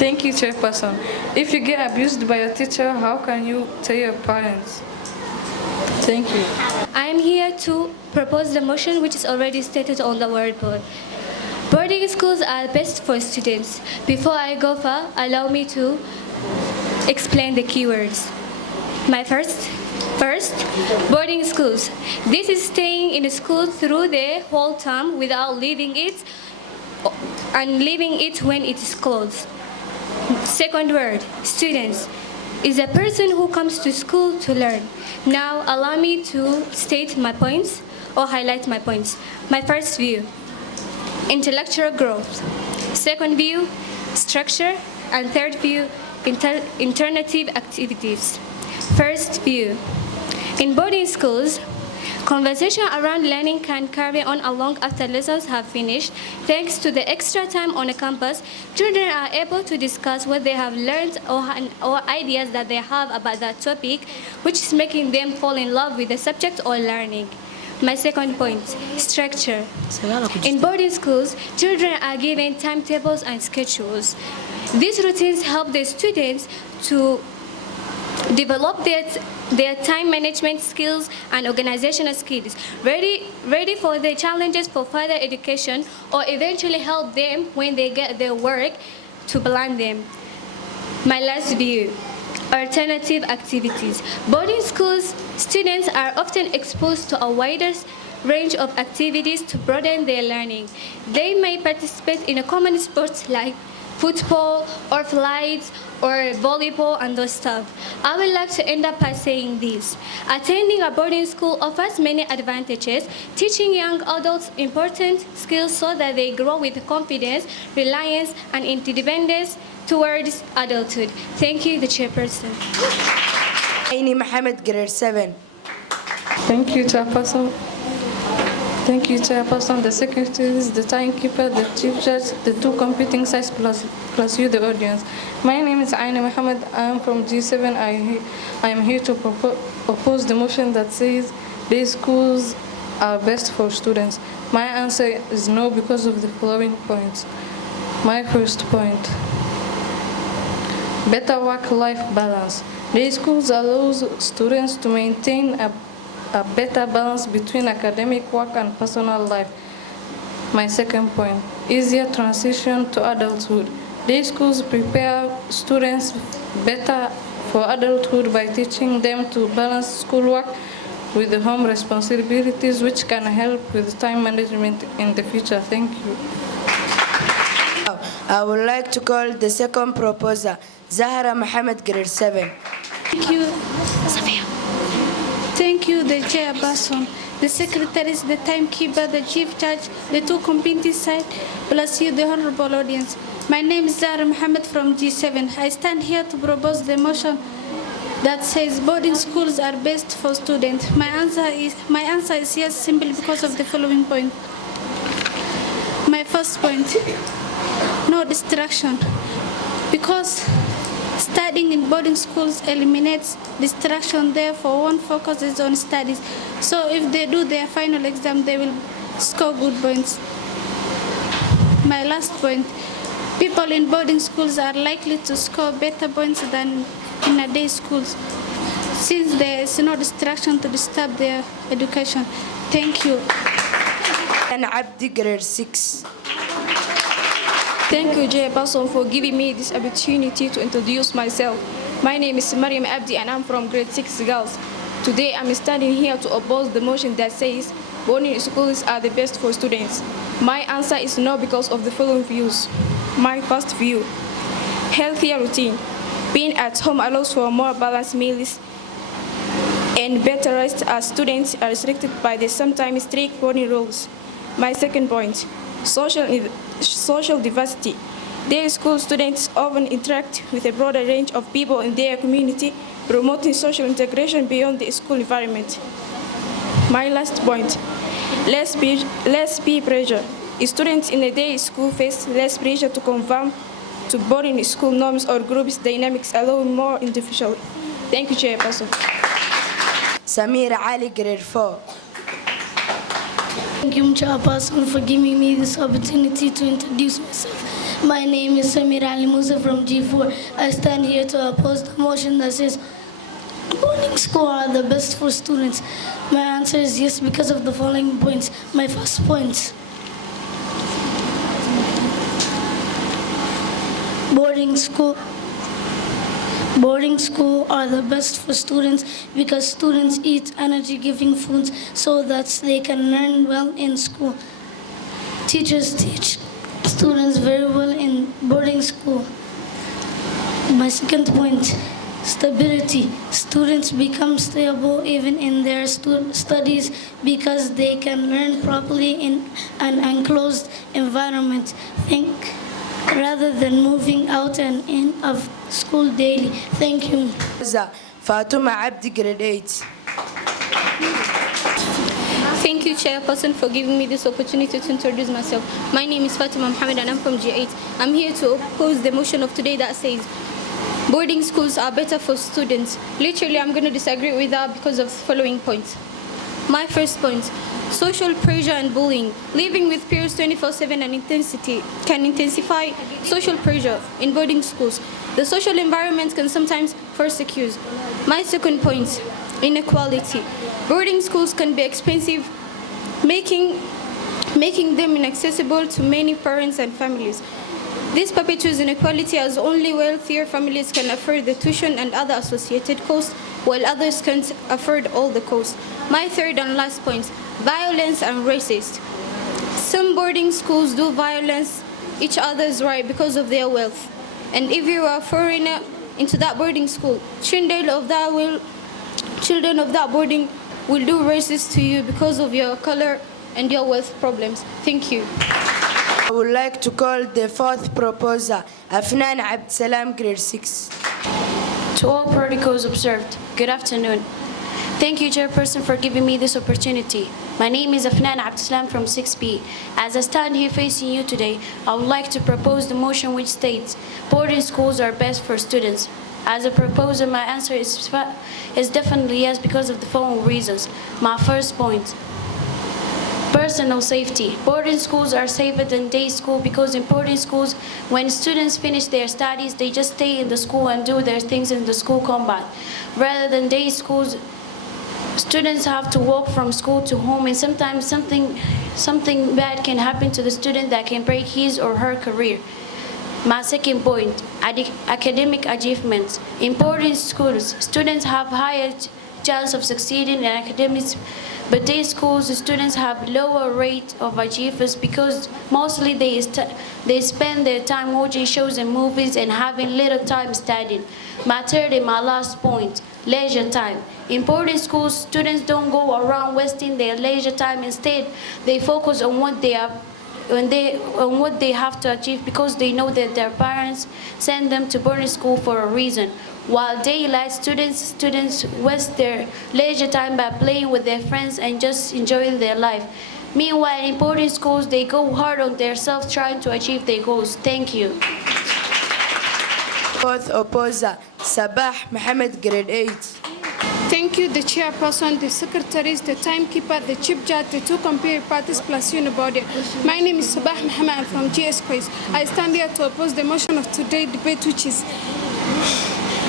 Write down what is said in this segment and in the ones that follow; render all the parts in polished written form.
Thank you, Chairperson. If you get abused by a teacher, how can you tell your parents? Thank you. I am here to propose the motion which is already stated on the whiteboard. Boarding schools are best for students. Before I go far, allow me to explain the keywords. My first, boarding schools. This is staying in school through the whole term without leaving it and leaving it when it is closed. Second word, students, is a person who comes to school to learn. Now allow me to state my points or highlight my points. My first view, intellectual growth. Second view, structure. And third view, alternative activities. First view, in boarding schools, conversation around learning can carry on long after lessons have finished. Thanks to the extra time on a campus, children are able to discuss what they have learned or ideas that they have about that topic, which is making them fall in love with the subject or learning. My second point, structure. In boarding schools, children are given timetables and schedules. These routines help the students to develop their time management skills and organizational skills, ready for the challenges for further education or eventually help them when they get their work to plan them. My last view, alternative activities. Boarding schools, students are often exposed to a wider range of activities to broaden their learning. They may participate in a common sports like football or flights or volleyball and those stuff. I would like to end up by saying this. Attending a boarding school offers many advantages, teaching young adults important skills so that they grow with confidence, reliance, and independence towards adulthood. Thank you, the chairperson. Zahra Muhammad, grade 7. Thank you, Chairperson. Thank you, Chairperson, the secretaries, the timekeeper, the chief judge, the two competing sides plus you, the audience. My name is Zahra Muhammad. I am from G7. I am here to oppose the motion that says these schools are best for students. My answer is no because of the following points. My first point, better work-life balance. These schools allow students to maintain a better balance between academic work and personal life. My second point, easier transition to adulthood. These schools prepare students better for adulthood by teaching them to balance schoolwork with the home responsibilities, which can help with time management in the future. Thank you. I would like to call the second proposer, Zahra Muhammad, grade 7. Thank you, Safia. Thank you, the chairperson, the secretaries, the timekeeper, the chief judge, the two competing sides, plus you, the honorable audience. My name is Zar Muhammad from G7. I stand here to propose the motion that says boarding schools are best for students. My answer is yes, simply because of the following point. My first point, no distraction, because studying in boarding schools eliminates distraction, therefore one focuses on studies. So if they do their final exam, they will score good points. My last point, people in boarding schools are likely to score better points than in a day schools, since there is no distraction to disturb their education. Thank you. Marah Abdi, grade 6. Thank you, Chairperson, for giving me this opportunity to introduce myself. My name is Marah Abdi and I'm from grade 6 girls. Today I'm standing here to oppose the motion that says boarding schools are the best for students. My answer is no because of the following views. My first view, healthier routine. Being at home allows for more balanced meals and better rest as students are restricted by the sometimes strict boarding rules. My second point, social diversity. Their school students often interact with a broader range of people in their community, promoting social integration beyond the school environment. My last point, less peer pressure. Students in a day school face less pressure to conform to boarding school norms or groups dynamics, allowing more individual. Thank you, Chairperson. Samir Ali, grade 4. Thank you, Chairperson, for giving me this opportunity to introduce myself. My name is Samir Alimus from G4. I stand here to oppose the motion that says boarding school are the best for students. My answer is yes because of the following points. My first point. Boarding school are the best for students because students eat energy-giving foods so that they can learn well in school. Teachers teach students very well in boarding school. My second point, stability. Students become stable even in their studies because they can learn properly in an enclosed environment. Rather than moving out and in of school daily. Thank you. Marah Abdi, grade 8. Thank you, Chairperson, for giving me this opportunity to introduce myself. My name is Marah Muhammad and I'm from G8. I'm here to oppose the motion of today that says boarding schools are better for students. Literally, I'm going to disagree with that because of the following points. My first point, social pressure and bullying. Living with peers 24/7 and intensity can intensify social pressure in boarding schools. The social environment can sometimes persecute. My second point, inequality. Boarding schools can be expensive, making them inaccessible to many parents and families. This perpetuates inequality as only wealthier families can afford the tuition and other associated costs, while others can't afford all the costs. My third and last point, violence and racist. Some boarding schools do violence each other's right because of their wealth. And if you are a foreigner into that boarding school, children of that boarding will do racist to you because of your color and your wealth problems. Thank you. I would like to call the fourth proposer, Afnan Abdsalam, grade 6. To all protocols observed, good afternoon. Thank you, Chairperson, for giving me this opportunity. My name is Afnan Abdsalam from 6B. As I stand here facing you today, I would like to propose the motion which states boarding schools are best for students. As a proposer, my answer is definitely yes because of the following reasons. My first point, personal safety. Boarding schools are safer than day school because in boarding schools, when students finish their studies, they just stay in the school and do their things in the school compound. Rather than day schools, students have to walk from school to home, and sometimes something bad can happen to the student that can break his or her career. My second point, academic achievements. In boarding schools, students have higher chance of succeeding in academics, but day schools, students have lower rate of achievers because mostly they spend their time watching shows and movies and having little time studying. My third and my last point, leisure time. In boarding schools, students don't go around wasting their leisure time. Instead, they focus on what they have to achieve because they know that their parents send them to boarding school for a reason. While daylight, students waste their leisure time by playing with their friends and just enjoying their life. Meanwhile, in boarding schools, they go hard on themselves trying to achieve their goals. Thank you. Fourth opposer, Sabah Muhammad, grade 8. Thank you, the chairperson, the secretaries, the timekeeper, the chief judge, the two competing parties plus unibody. My name is Sabah Muhammad from GS Quiz. I stand here to oppose the motion of today's debate, which is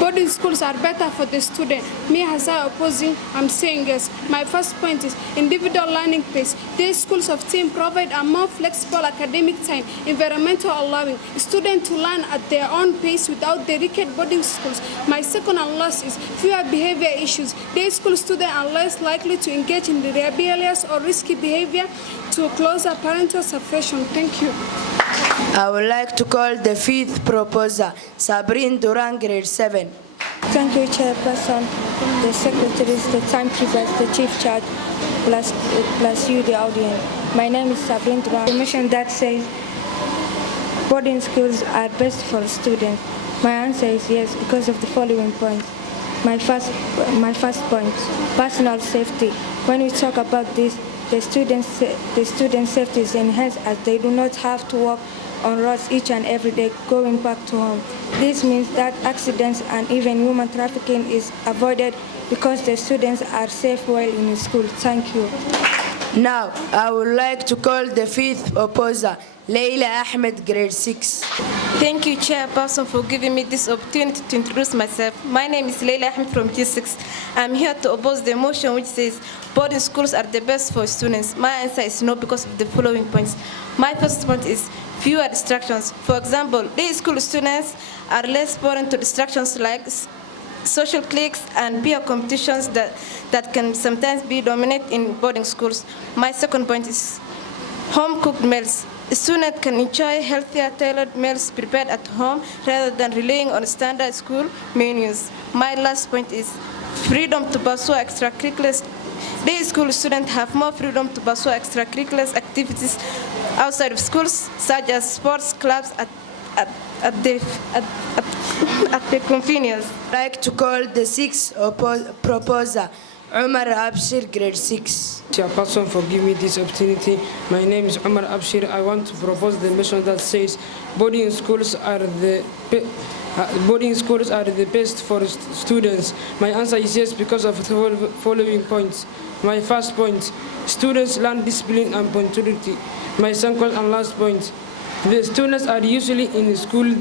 boarding schools are better for the student. Me as I opposing, I'm saying yes. My first point is individual learning pace. Day schools of team provide a more flexible academic time, environmental allowing students to learn at their own pace without the rigid boarding schools. My second and last is fewer behavior issues. Day school students are less likely to engage in the rebellious or risky behavior to closer parental suppression. Thank you. I would like to call the fifth proposer, Sabrin Duran, grade 7. Thank you, Chairperson, the secretaries, the timekeepers, the chief judge, plus you, the audience. My name is Sabrin Duran. The motion that says boarding schools are best for students. My answer is yes because of the following points. My first point, personal safety. When we talk about this, the student safety is enhanced as they do not have to walk on roads each and every day going back to home. This means that accidents and even human trafficking is avoided because the students are safe while in school. Thank you. Now, I would like to call the fifth opposer, Leila Ahmed, grade 6. Thank you, Chairperson, for giving me this opportunity to introduce myself. My name is Leila Ahmed from G6. I'm here to oppose the motion which says boarding schools are the best for students. My answer is no because of the following points. My first point is fewer distractions. For example, day school students are less prone to distractions like social cliques and peer competitions that can sometimes be dominant in boarding schools. My second point is home-cooked meals. Students can enjoy healthier tailored meals prepared at home rather than relying on standard school menus. My last point is freedom to pursue extracurriculars. Day school students have more freedom to pursue extracurricular activities outside of schools, such as sports clubs at the convenience. I'd like to call the sixth proposer, Omar Abdi, grade 6. Chairperson, for giving me this opportunity. My name is Omar Abdi. I want to propose the motion that says boarding schools are the best for students. My answer is yes because of the following points. My first point, students learn discipline and punctuality. My second and last point, the students are usually in school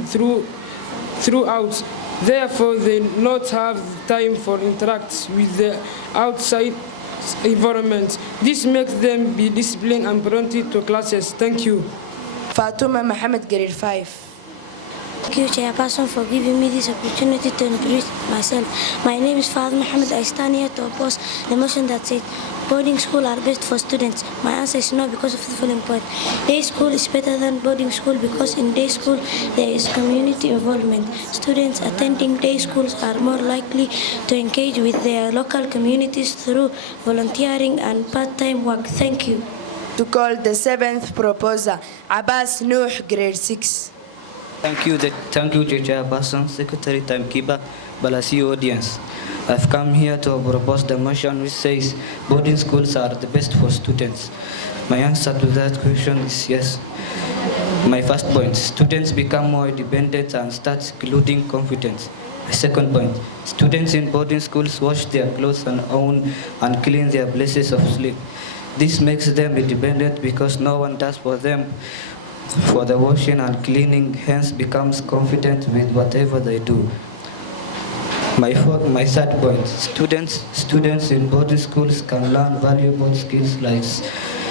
throughout. Therefore, they not have time for interact with the outside environment. This makes them be disciplined and prompted to classes. Thank you. Fatuma Muhammad, grade 5. Thank you, Chairperson, for giving me this opportunity to introduce myself. My name is Zar Muhammad. I stand here to oppose the motion that says boarding school are best for students. My answer is no because of the following point. Day school is better than boarding school because in day school there is community involvement. Students attending day schools are more likely to engage with their local communities through volunteering and part-time work. Thank you. To call the seventh proposer, Abbas Nuh, grade 6. Thank you, Chairperson, Secretary, Timekeeper, Balasi audience. I've come here to propose the motion which says boarding schools are the best for students. My answer to that question is yes. My first point, students become more independent and start building confidence. My second point, students in boarding schools wash their clothes and own and clean their places of sleep. This makes them independent because no one does for them for the washing and cleaning, hence becomes confident with whatever they do. My third point, students in boarding schools can learn valuable skills like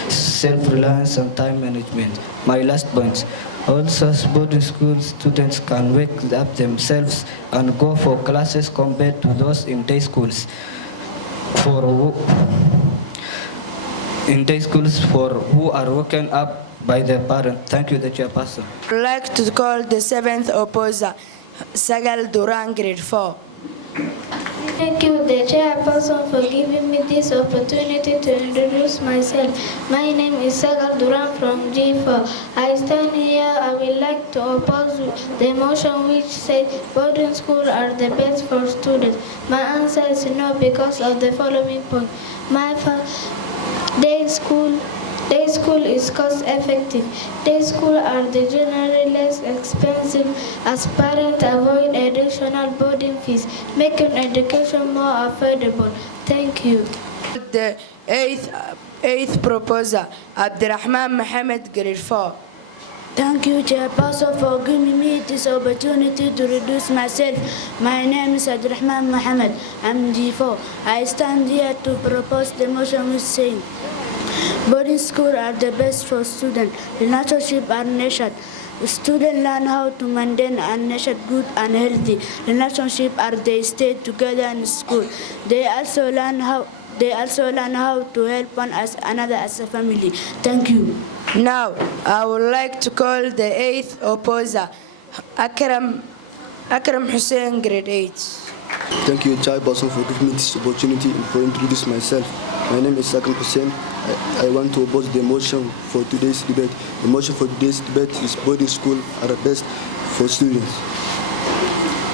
self-reliance and time management. My last point, also boarding school students can wake up themselves and go for classes compared to those in day schools. For who are woken up by their parents. Thank you, the Chairperson. I'd like to call the seventh opposer, Sagal Duran, grade 4. Thank you, the Chairperson, for giving me this opportunity to introduce myself. My name is Sagal Duran from G4. I stand here. I would like to oppose the motion which says boarding schools are the best for students. My answer is no because of the following point. My day school is cost-effective. Day school are generally less expensive as parents avoid additional boarding fees, making education more affordable. Thank you. The eighth proposer, Abdurrahman Muhammad, grade 4. Thank you, Chairperson, for giving me this opportunity to introduce myself. My name is Abdurrahman Muhammad. I'm G4. I stand here to propose the motion which says boarding schools are the best for students. Relationship are nurtured. Students learn how to maintain and nurture good and healthy relationships as they stay together in school. They also learn how to help one another as a family. Thank you. Now, I would like to call the eighth opposer, Akram Hussein, grade 8. Thank you, Chairperson, for giving me this opportunity for introducing myself. My name is Akram Hussein. I want to oppose the motion for today's debate. The motion for today's debate is boarding schools are the best for students.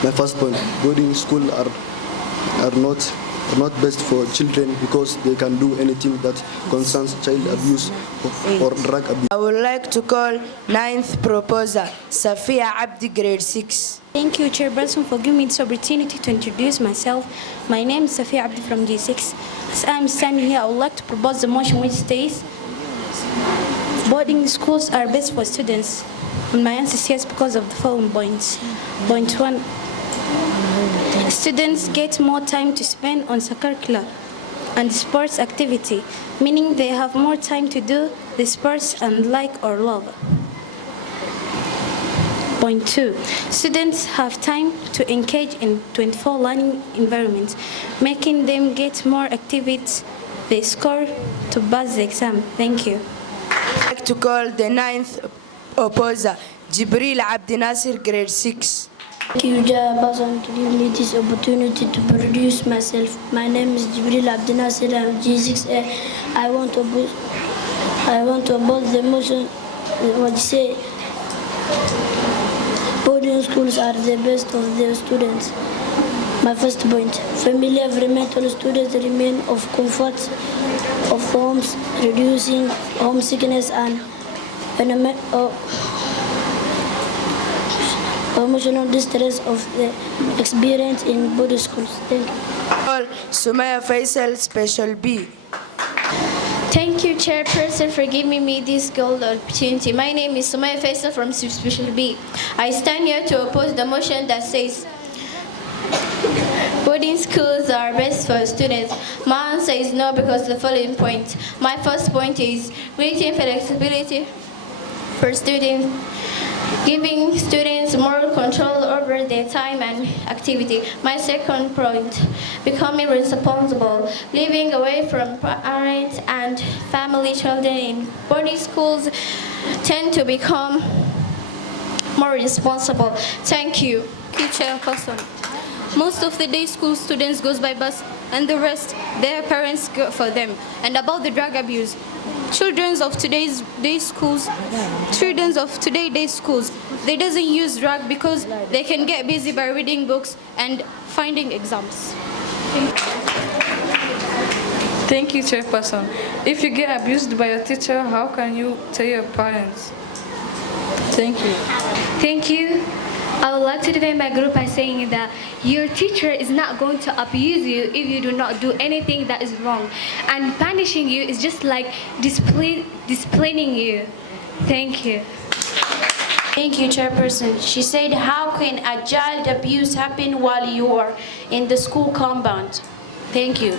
My first point, boarding schools are not are not best for children because they can do anything that concerns child abuse or drug abuse. I would like to call ninth proposer, Safia Abdi, grade 6. Thank you, Chairperson, for giving me this opportunity to introduce myself. My name is Safia Abdi from G6. As I am standing here, I would like to propose the motion which states, boarding schools are best for students. And my answer is yes because of the following points. Point 1, students get more time to spend on curricular and sports activity, meaning they have more time to do the sports and like or love. Point 2, students have time to engage in 24 learning environments, making them get more activities they score to pass the exam. Thank you. I'd like to call the ninth opposer, Jibril Abdi Nasir, grade 6. Thank you, Chairperson, to give me this opportunity to introduce myself. My name is Jibril Abdi Nasir. I'm G6A. I want to oppose the motion which say boarding schools are the best of the students. My first point, family environmental students remain of comfort of homes, reducing homesickness and emotional distress of the experience in boarding schools. Thank you. All Sumaya Faisal, Special B. Thank you, Chairperson, for giving me this gold opportunity. My name is Sumaya Faisal from Special B. I stand here to oppose the motion that says boarding schools are best for students. My answer is no because of the following point. My first point is creating flexibility for students, giving students more control over their time and activity. My second point, becoming responsible, living away from parents and family. Children in boarding schools tend to become more responsible. Thank you. Chairperson. Most of the day school students goes by bus and the rest their parents go for them. And about the drug abuse, children of today's day schools, they doesn't use drug because they can get busy by reading books and finding exams. Thank you, Chairperson. If you get abused by a teacher, how can you tell your parents? Thank you. Thank you. I would like to defend my group by saying that your teacher is not going to abuse you if you do not do anything that is wrong. And punishing you is just like disciplining you. Thank you. Thank you, Chairperson. She said, how can a child abuse happen while you are in the school compound? Thank you.